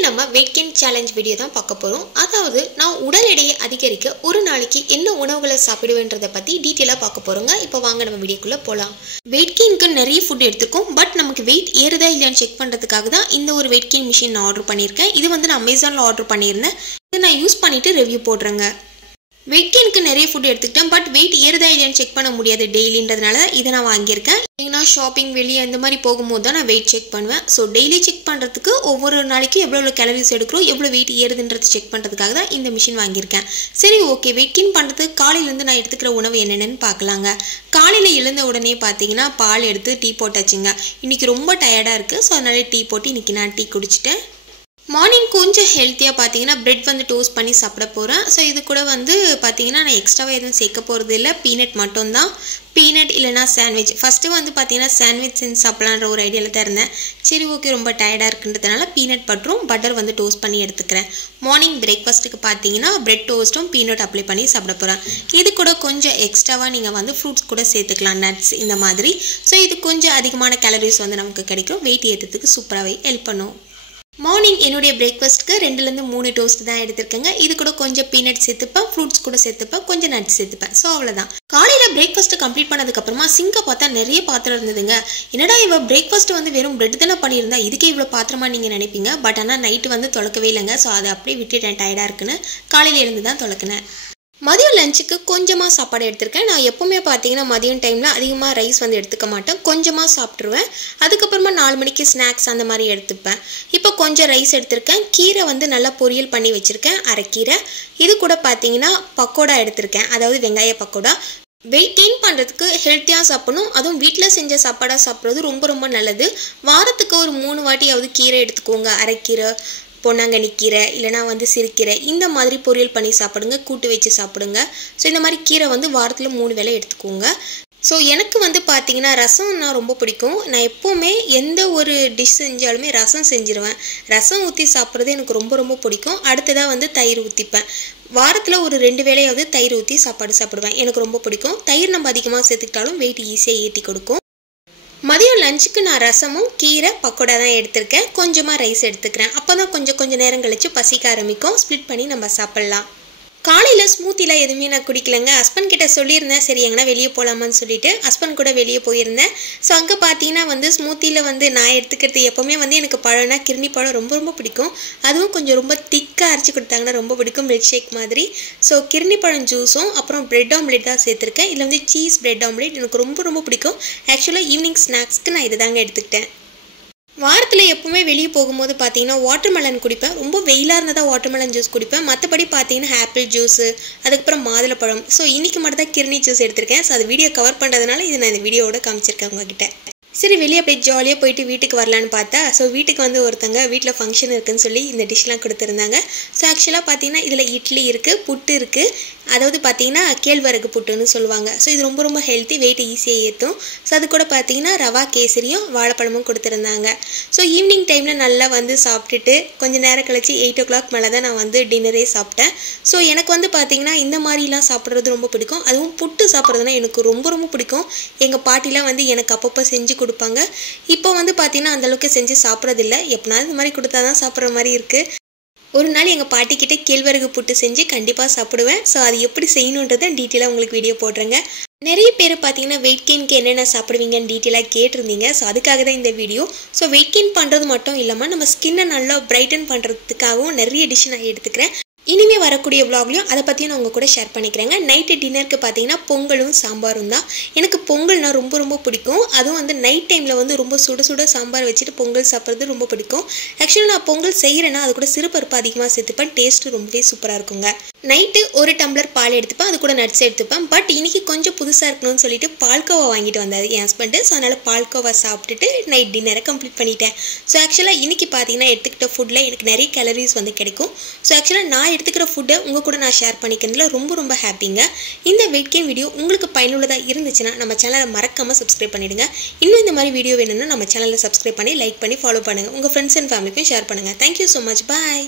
இன்னைக்கு நம்ம weight gain challenge video தான் பார்க்க போறோம். அதாவது நான் உடல் எடையை அதிகரிக்க ஒரு நாளைக்கு என்ன உணவுகளை சாப்பிடுவேன்றதை பத்தி டீடைலா பார்க்க போறோங்க. இப்போ வாங்க நம்ம வீடியோக்குள்ள போலாம். வெயிட் கெயினுக்கு நிறைய ஃபுட் எடுத்துக்கும். பட் நமக்கு வெயிட் ஏறுதா இல்லையான்னு செக் பண்றதுக்காக தான் இந்த ஒரு வெயிட் கெயின் மிஷின் நான் ஆர்டர் பண்ணியிருக்கேன். இது வந்து நான் அமேசான்ல ஆர்டர் பண்ணியிருந்தேன். இதை நான் யூஸ் பண்ணிட்டு ரிவ்யூ போடுறேங்க. வெயிட் கெயினுக்கு நிறைய ஃபுட் எடுத்துக்கிட்டேன். பட் வெயிட் ஏறுதா இல்லையான்னு செக் பண்ண முடியாது டெய்லின்றதுனால இதை நான் வாங்கியிருக்கேன். நான் ஷாப்பிங் வெளியே அந்த மாதிரி போகும்போது தான் நான் வெயிட் செக் பண்ணுவேன். ஸோ டெய்லி செக் பண்ணுறதுக்கு ஒவ்வொரு நாளைக்கு எவ்வளோ கேலரிஸ் எடுக்கிறோம், எவ்வளோ வெயிட் ஏறுதுன்றது செக் பண்ணுறதுக்காக தான் இந்த மிஷின் வாங்கியிருக்கேன். சரி, ஓகே. வெயிட் கெயின் பண்ணுறதுக்கு காலையிலேருந்து நான் எடுத்துக்கிற உணவு என்னென்னு பார்க்கலாங்க. காலையில் எழுந்த உடனே பார்த்தீங்கன்னா பால் எடுத்து டீ போட்டாச்சுங்க. இன்றைக்கி ரொம்ப டயர்டாக இருக்குது. ஸோ அதனால டீ போட்டு இன்றைக்கி நான் டீ குடிச்சிட்டேன். மார்னிங் கொஞ்சம் ஹெல்த்தியாக பார்த்தீங்கன்னா பிரெட் வந்து டோஸ்ட் பண்ணி சாப்பிட போகிறேன். ஸோ இது கூட வந்து பார்த்தீங்கன்னா நான் எக்ஸ்ட்ராவாக எதுவும் சேர்க்க போகிறது இல்லை. பீனட் மட்டும்தான். பீனட் இல்லைனா சாண்ட்விச். ஃபஸ்ட்டு வந்து பார்த்தீங்கன்னா சாண்ட்விச் செஞ்சு சாப்பிட்லான்ற ஒரு ஐடியாவில் தான் இருந்தேன். சரி, ஓகே, ரொம்ப டயர்டாக இருக்குன்றதுனால பீனட் பட்டரும் பட்டர் வந்து டோஸ்ட் பண்ணி எடுத்துக்கிறேன். மார்னிங் பிரேக்ஃபாஸ்ட்டுக்கு பார்த்தீங்கன்னா பிரெட் டோஸ்ட்டும் பீனட் அப்ளை பண்ணி சாப்பிட போகிறேன். இது கூட கொஞ்சம் எக்ஸ்ட்ராவாக நீங்கள் வந்து ஃப்ரூட்ஸ் கூட சேர்த்துக்கலாம், நட்ஸ் இந்த மாதிரி. ஸோ இது கொஞ்சம் அதிகமான கேலரிஸ் வந்து நமக்கு கிடைக்கும். வெயிட் ஏற்றத்துக்கு சூப்பராகவே ஹெல்ப் பண்ணும். மார்னிங் என்னுடைய பிரேக்ஃபாஸ்ட்டுக்கு 2-3 டோஸ்ட் தான் எடுத்திருக்கேங்க. இது கூட கொஞ்சம் பீனட் சேர்த்துப்பேன், ஃப்ரூட்ஸ் கூட சேர்த்துப்பேன், கொஞ்சம் நட்ஸ் சேர்த்துப்பேன். ஸோ அவ்வளோதான். காலையில் பிரேக்ஃபாஸ்ட்டு கம்ப்ளீட் பண்ணதுக்கப்புறமா சிங்கை பார்த்தா நிறைய பாத்திரம் இருந்ததுங்க. என்னடா இவ பிரேக்ஃபாஸ்ட்டு வந்து வெறும் பிரெட் தானே பண்ணியிருந்தா, இதுக்கே இவ்வளோ பாத்திரமா நீங்கள் நினைப்பீங்க. பட் ஆனால் நைட்டு வந்து தொலைக்கவே இல்லைங்க. ஸோ அதை அப்படியே விட்டுட்டேன், டயர்டாக இருக்குன்னு. காலையில் எழுந்து தான் தொலைக்கினேன். மதியம் லஞ்சுக்கு கொஞ்சமாக சாப்பாடு எடுத்திருக்கேன். நான் எப்போவுமே பார்த்தீங்கன்னா மதியம் டைமில் அதிகமாக ரைஸ் வந்து எடுத்துக்க மாட்டேன். கொஞ்சமாக சாப்பிட்ருவேன். அதுக்கப்புறமா 4 மணிக்கு ஸ்நாக்ஸ் அந்த மாதிரி எடுத்துப்பேன். இப்போ கொஞ்சம் ரைஸ் எடுத்திருக்கேன். கீரை வந்து நல்லா பொரியல் பண்ணி வச்சுருக்கேன், அரைக்கீரை. இது கூட பார்த்தீங்கன்னா பக்கோடா எடுத்திருக்கேன், அதாவது வெங்காய பக்கோடா. வெயிட் கெயின் பண்ணுறதுக்கு ஹெல்த்தியாக சாப்பிடணும். அதுவும் வீட்டில் செஞ்ச சாப்பாடாக சாப்பிட்றது ரொம்ப ரொம்ப நல்லது. வாரத்துக்கு ஒரு 3 வாட்டியாவது கீரை எடுத்துக்கோங்க. அரைக்கீரை, பொன்னாங்கண்ணி கீரை, இல்லைனா வந்து சிறுக்கீரை, இந்த மாதிரி பொரியல் பண்ணி சாப்பிடுங்க, கூட்டு வச்சு சாப்பிடுங்க. ஸோ இந்த மாதிரி கீரை வந்து வாரத்தில் 3 வேளை எடுத்துக்கோங்க. ஸோ எனக்கு வந்து பார்த்தீங்கன்னா ரசம்னா ரொம்ப பிடிக்கும். நான் எப்போவுமே எந்த ஒரு டிஷ் செஞ்சாலுமே ரசம் செஞ்சுருவேன். ரசம் ஊற்றி சாப்பிட்றது எனக்கு ரொம்ப ரொம்ப பிடிக்கும். அடுத்ததாக வந்து தயிர் ஊற்றிப்பேன். வாரத்தில் ஒரு 2 வேளையாவது தயிர் ஊற்றி சாப்பாடு சாப்பிடுவேன். எனக்கு ரொம்ப பிடிக்கும். தயிர் நம்ம அதிகமாக சேர்த்துக்கிட்டாலும் வெயிட் ஈஸியாக ஏற்றி கொடுக்கும். மதியம் லஞ்சுக்கு நான் ரசமும் கீரை பக்கோடா தான் எடுத்திருக்கேன். கொஞ்சமாக ரைஸ் எடுத்துக்கிறேன். அப்போ தான் கொஞ்சம் நேரம் கழித்து பசிக்க ஆரம்பிக்கும். ஸ்ப்ளிட் பண்ணி நம்ம சாப்பிட்லாம். காலையில் ஸ்மூத்திலாம் எதுவுமே நான் குடிக்கலைங்க. ஹஸ்பண்ட் கிட்ட சொல்லியிருந்தேன், சரி எங்கன்னா வெளியே போகலாமான்னு சொல்லிட்டு ஹஸ்பண்ட் கூட வெளியே போயிருந்தேன். ஸோ அங்கே பார்த்தீங்கன்னா வந்து ஸ்மூத்தியில் வந்து நான் எடுத்துக்கிறது எப்போவுமே வந்து எனக்கு பழம்னா கிர்னி பழம் ரொம்ப ரொம்ப பிடிக்கும். அதுவும் கொஞ்சம் ரொம்ப திக்காக அரைச்சி கொடுத்தாங்கன்னா ரொம்ப பிடிக்கும், மில்க் ஷேக் மாதிரி. ஸோ கிர்னி பழம் ஜூஸும் அப்புறம் பிரெட் ஆம்லேட் தான் சேர்த்துருக்கேன். இதில் வந்து சீஸ் பிரெட் ஆம்லேட் எனக்கு ரொம்ப ரொம்ப பிடிக்கும். ஆக்சுவலாக ஈவினிங் ஸ்நாக்ஸ்க்கு நான் இதை தாங்க எடுத்துக்கிட்டேன். வாரத்தில் எப்போவுமே வெளியே போகும்போது பார்த்தீங்கன்னா வாட்டர்மெலன் குடிப்பேன். ரொம்ப வெயிலாக இருந்தால் தான் வாட்டர்மெலன் ஜூஸ் குடிப்பேன். மற்றபடி பார்த்தீங்கன்னா ஆப்பிள் ஜூஸு, அதுக்கப்புறம் மாதுளப்பழம். ஸோ இன்றைக்கி மட்டும் தான் கிர்னி ஜூஸ் எடுத்திருக்கேன். ஸோ அது வீடியோ கவர் பண்ணுறதுனால இது நான் இந்த வீடியோவோட காமிச்சிருக்கேன் உங்ககிட்ட. சரி, வெளியே அப்படியே ஜாலியாக போயிட்டு வீட்டுக்கு வரலான்னு பார்த்தா, ஸோ வீட்டுக்கு வந்து ஒருத்தங்க வீட்டில் ஃபங்க்ஷன் இருக்குதுன்னு சொல்லி இந்த டிஷ்லாம் கொடுத்துருந்தாங்க. ஸோ ஆக்சுவலாக பார்த்தீங்கன்னா இதில் இட்லி இருக்குது, புட்டு இருக்குது. அதாவது பார்த்தீங்கன்னா கேழ்வரகு புட்டுன்னு சொல்லுவாங்க. ஸோ இது ரொம்ப ரொம்ப ஹெல்த்தி, வெயிட் ஈஸியாக ஏற்றும். ஸோ அது கூட பார்த்தீங்கன்னா ரவா கேசரியும் வாழைப்பழமும் கொடுத்துருந்தாங்க. ஸோ ஈவினிங் டைமில் நல்லா வந்து சாப்பிட்டுட்டு கொஞ்சம் நேரம் கழிச்சு 8 o'clock மேலே தான் நான் வந்து டின்னரே சாப்பிட்டேன். ஸோ எனக்கு வந்து பார்த்தீங்கன்னா இந்த மாதிரிலாம் சாப்பிட்றது ரொம்ப பிடிக்கும். அதுவும் புட்டு சாப்பிட்றதுனா எனக்கு ரொம்ப ரொம்ப பிடிக்கும். எங்கள் பாட்டிலாம் வந்து எனக்கு அப்பப்போ செஞ்சு கொடுப்பாங்க. இப்போ வந்து பார்த்தீங்கன்னா அந்தளவுக்கு செஞ்சு சாப்பிட்றதில்ல. எப்போனாலும் இந்த மாதிரி கொடுத்தா தான் சாப்பிட்ற மாதிரி இருக்குது. ஒரு நாள் எங்கள் பாட்டிக்கிட்ட கேழ்வரகு புட்டு செஞ்சு கண்டிப்பாக சாப்பிடுவேன். ஸோ அது எப்படி செய்யணுன்றதை டீட்டெயிலாக உங்களுக்கு வீடியோ போடுறேங்க. நிறைய பேர் பார்த்தீங்கன்னா வெயிட் கெயின்க்கு என்னென்ன சாப்பிடுவீங்கன்னு டீட்டெயிலாக கேட்டிருந்தீங்க. ஸோ அதுக்காக தான் இந்த வீடியோ. ஸோ வெயிட் கெயின் பண்ணுறது மட்டும் இல்லாமல் நம்ம ஸ்கின்னை நல்லா பிரைட்டன் பண்ணுறதுக்காகவும் நிறைய டிஷ் நான் எடுத்துக்கிறேன். இனிமேல் வரக்கூடிய விலாக்லையும் அதை பற்றியும் நான் உங்கள் கூட ஷேர் பண்ணிக்கிறேங்க. நைட்டு டின்னருக்கு பார்த்தீங்கன்னா பொங்கலும் சாம்பாரும் தான். எனக்கு பொங்கல்னால் ரொம்ப ரொம்ப பிடிக்கும். அதுவும் வந்து நைட் டைமில் வந்து ரொம்ப சுட சுட சாம்பார் வச்சுட்டு பொங்கல் சாப்பிட்றது ரொம்ப பிடிக்கும். ஆக்சுவலாக நான் பொங்கல் செய்கிறேன்னா அது கூட சிறுபருப்பு அதிகமாக சேர்த்துப்பேன். டேஸ்ட்டு ரொம்பவே சூப்பராக இருக்குங்க. நைட்டு 1 டம்ளர் பால் எடுத்துப்பேன். அது கூட நட்ஸ் எடுத்துப்பேன். பட் இன்றைக்கி கொஞ்சம் புதுசாக இருக்கணும்னு சொல்லிட்டு பால்கோவா வாங்கிட்டு வந்தார் என் ஹஸ்பண்டு. ஸோ அதனால் பால்கோவா சாப்பிட்டுட்டு நைட் டின்னரை கம்ப்ளீட் பண்ணிட்டேன். ஸோ ஆக்சுவலாக இன்றைக்கி பார்த்தீங்கன்னா எடுத்துக்கிட்ட ஃபுட்டில் எனக்கு நிறைய கேலரிஸ் வந்து கிடைக்கும். ஸோ ஆக்சுவலாக நான் எடுத்துக்கிற ஃபுட்டை உங்கள் கூட நான் ஷேர் பண்ணிக்கிறதுல ரொம்ப ரொம்ப ஹாப்பிங்க. இந்த வெயிட் கெயின் வீடியோ உங்களுக்கு பயனுள்ளதாக இருந்துச்சுன்னா நம்ம சேனலை மறக்காமல் சப்ஸ்கிரைப் பண்ணிவிடுங்க. இன்னும் இந்த மாதிரி வீடியோ வேணும்னா நம்ம சேனலை சப்ஸ்கிரைப் பண்ணி லைக் பண்ணி ஃபாலோ பண்ணுங்கள். உங்கள் ஃப்ரெண்ட்ஸ் அண்ட் ஃபேமிலிக்கும் ஷேர் பண்ணுங்கள். Thank you so much. பாய்.